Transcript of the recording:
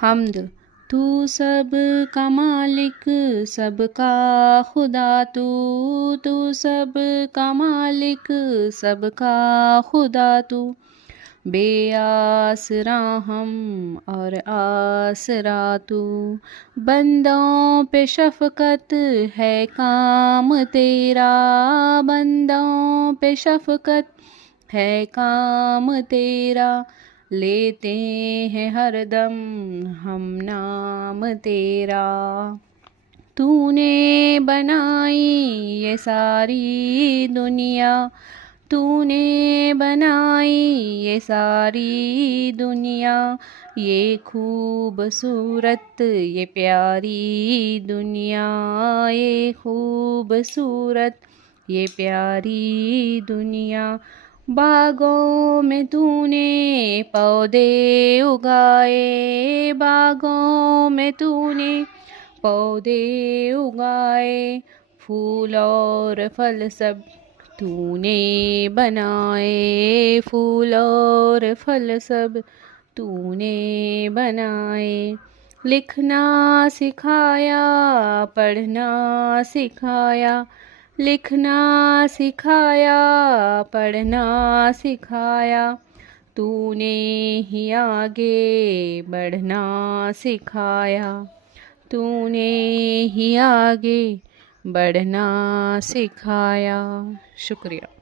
हम्द। तू सब का मालिक, सबका खुदा तू सब का मालिक, सबका खुदा तू। बेआसरा हम और आसरा तू, बंदों पे शफ़क़त है काम तेरा, बंदों पे शफ़क़त है काम तेरा। लेते हैं हर दम हम नाम तेरा। तूने बनाई ये सारी दुनिया, तूने बनाई ये सारी दुनिया। ये खूबसूरत ये प्यारी दुनिया, ये खूबसूरत ये प्यारी दुनिया। बागों में तूने पौधे उगाए, बागों में तूने पौधे उगाए। फूल और फल सब तूने बनाए, फूल और फल सब तूने बनाए। लिखना सिखाया पढ़ना सिखाया, लिखना सिखाया पढ़ना सिखाया। तूने ही आगे बढ़ना सिखाया, तूने ही आगे बढ़ना सिखाया। शुक्रिया।